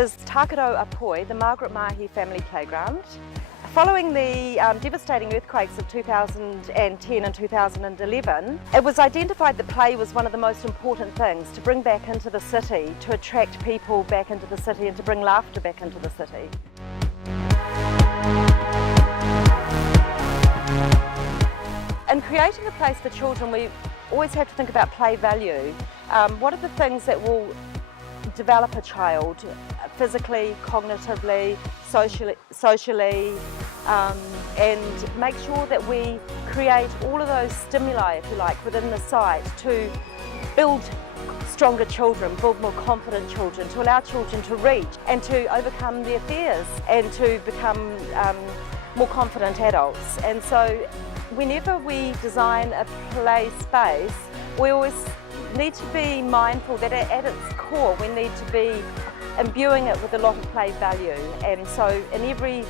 is Takaro Apoi, the Margaret Mahy Family Playground. Following the devastating earthquakes of 2010 and 2011, it was identified that play was one of the most important things to bring back into the city, to attract people back into the city and to bring laughter back into the city. In creating a place for children, we always have to think about play value. What are the things that will develop a child physically, cognitively, socially, and make sure that we create all of those stimuli, if you like, within the site to build stronger children, build more confident children, to allow children to reach and to overcome their fears and to become more confident adults. And so whenever we design a play space, we always need to be mindful that at its core we need to be imbuing it with a lot of play value. And so in every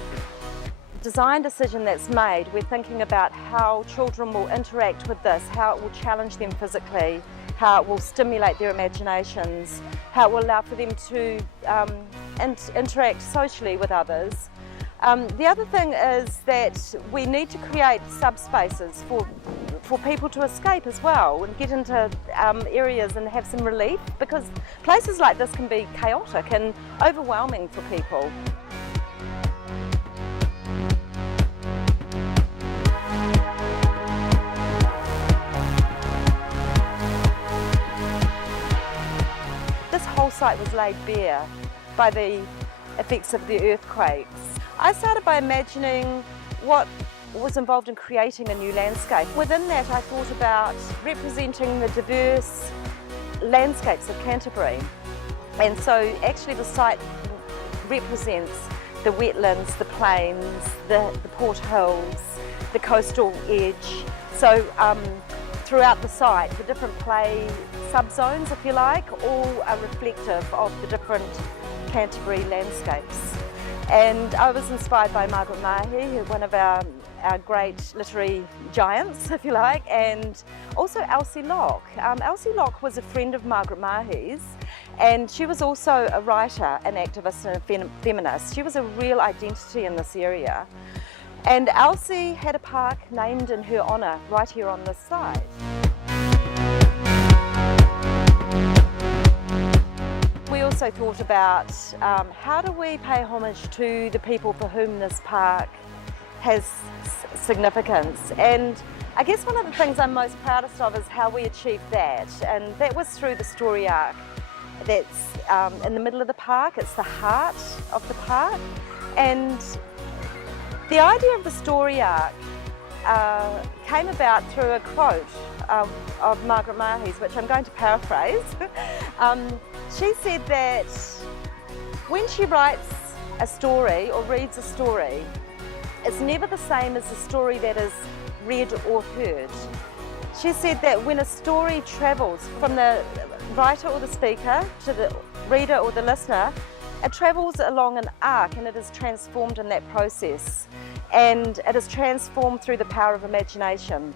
design decision that's made, we're thinking about how children will interact with this, how it will challenge them physically, how it will stimulate their imaginations, how it will allow for them to interact socially with others. The other thing is that we need to create subspaces for people to escape as well and get into areas and have some relief, because places like this can be chaotic and overwhelming for people. This whole site was laid bare by the effects of the earthquakes. I started by imagining what was involved in creating a new landscape. Within that, I thought about representing the diverse landscapes of Canterbury. And so actually the site represents the wetlands, the plains, the Port Hills, the coastal edge. So throughout the site, the different play subzones, if you like, all are reflective of the different Canterbury landscapes. And I was inspired by Margaret Mahy, one of our great literary giants, if you like, and also Elsie Locke. Elsie Locke was a friend of Margaret Mahy's, and she was also a writer, an activist and a feminist. She was a real identity in this area. And Elsie had a park named in her honour right here on this site. We also thought about how do we pay homage to the people for whom this park has significance. And I guess one of the things I'm most proudest of is how we achieved that. And that was through the story arc that's in the middle of the park. It's the heart of the park. And the idea of the story arc came about through a quote of Margaret Mahy's, which I'm going to paraphrase. She said that when she writes a story or reads a story, it's never the same as the story that is read or heard. She said that when a story travels from the writer or the speaker to the reader or the listener, it travels along an arc and it is transformed in that process. And it is transformed through the power of imagination.